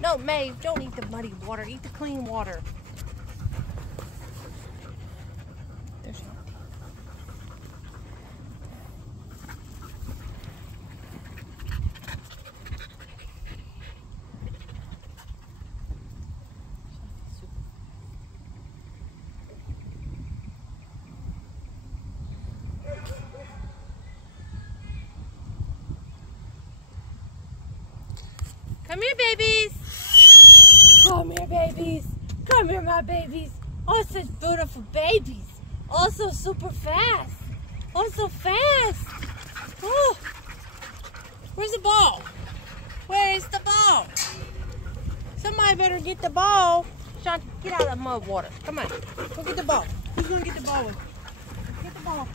No, Maeve, don't eat the muddy water. Eat the clean water. There she is. Come here, babies. Come here, babies. Come here, my babies. Oh, such beautiful babies. Also super fast. Oh, so fast. Oh, where's the ball? Where's the ball? Somebody better get the ball. Sean, get out of that mud water. Come on. Go get the ball. Who's going to get the ball? Get the ball.